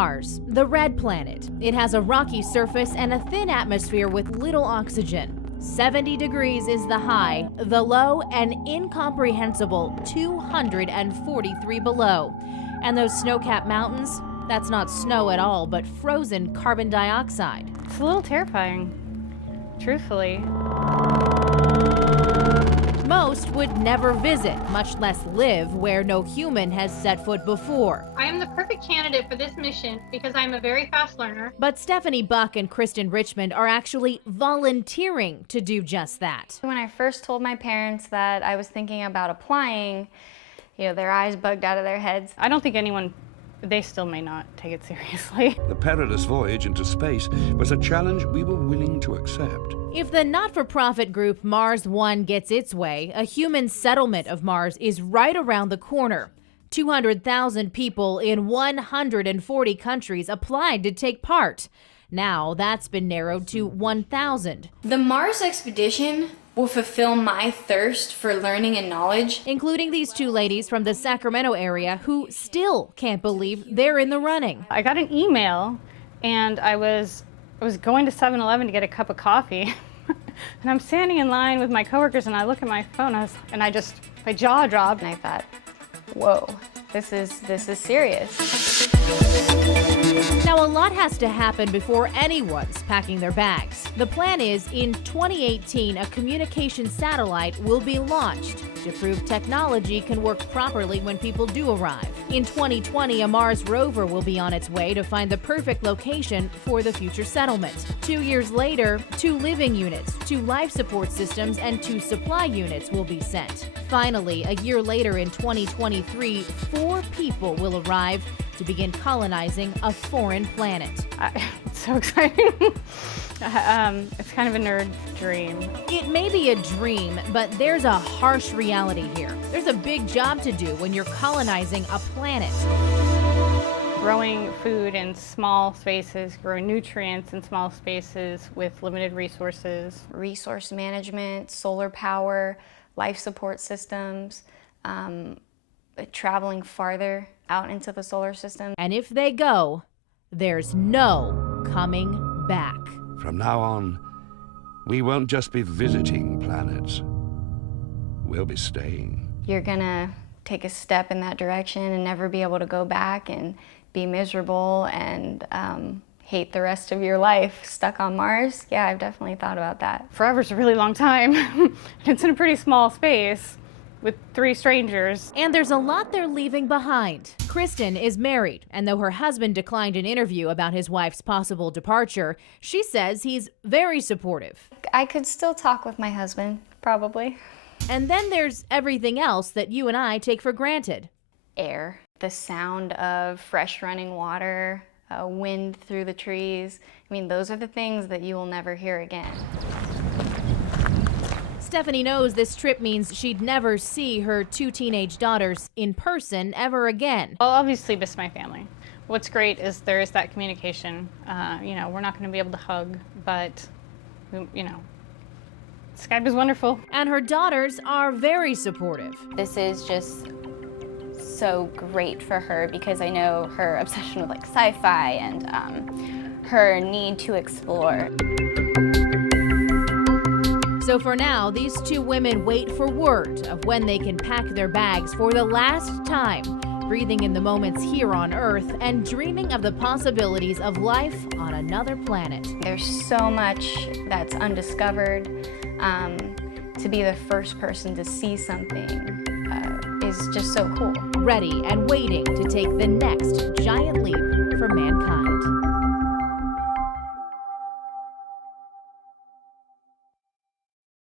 Mars, the red planet. It has a rocky surface and a thin atmosphere with little oxygen. 70 degrees is the high, the low an incomprehensible 243 below. And those snow-capped mountains, that's not snow at all, but frozen carbon dioxide. It's a little terrifying, truthfully. Most would never visit, much less live where no human has set foot before. I am the perfect candidate for this mission because I'm a very fast learner. But Stephanie Buck and Kristen Richmond are actually volunteering to do just that. When I first told my parents that I was thinking about applying, their eyes bugged out of their heads. I don't think anyone, they still may not take it seriously. The perilous voyage into space was a challenge we were willing to accept. If the not-for-profit group Mars One gets its way, a human settlement of Mars is right around the corner. 200,000 people in 140 countries applied to take part. Now that's been narrowed to 1,000. The Mars expedition will fulfill my thirst for learning and knowledge. Including these two ladies from the Sacramento area who still can't believe they're in the running. I got an email and I was going to 7-Eleven to get a cup of coffee. And I'm standing in line with my coworkers and I look at my phone and my jaw dropped. And I thought, whoa, this is serious. Now, a lot has to happen before anyone's packing their bags. The plan is, in 2018, a communication satellite will be launched to prove technology can work properly when people do arrive. In 2020, a Mars rover will be on its way to find the perfect location for the future settlement. 2 years later, 2 living units, 2 life support systems, and 2 supply units will be sent. Finally, a year later in 2023, 4 people will arrive to begin colonizing a foreign planet. It's so exciting. It's kind of a nerd dream. It may be a dream, but there's a harsh reality here. There's a big job to do when you're colonizing a planet. Growing food in small spaces, growing nutrients in small spaces with limited resources. Resource management, solar power, life support systems, traveling farther out into the solar system. And if they go, there's no coming back. From now on, we won't just be visiting planets. We'll be staying. You're gonna take a step in that direction and never be able to go back and be miserable and hate the rest of your life stuck on Mars. Yeah, I've definitely thought about that. Forever's a really long time. It's in a pretty small space with 3 strangers. And there's a lot they're leaving behind. Kristen is married, and though her husband declined an interview about his wife's possible departure, she says he's very supportive. I could still talk with my husband, probably. And then there's everything else that you and I take for granted. Air, the sound of fresh running water, wind through the trees. I mean, those are the things that you will never hear again. Stephanie knows this trip means she'd never see her 2 teenage daughters in person ever again. I'll obviously miss my family. What's great is there is that communication. We're not going to be able to hug, but, Skype is wonderful. And her daughters are very supportive. This is just so great for her because I know her obsession with sci-fi and her need to explore. So for now, these 2 women wait for word of when they can pack their bags for the last time, breathing in the moments here on Earth and dreaming of the possibilities of life on another planet. There's so much that's undiscovered. To be the first person to see something is just so cool. Ready and waiting to take the next giant leap for mankind.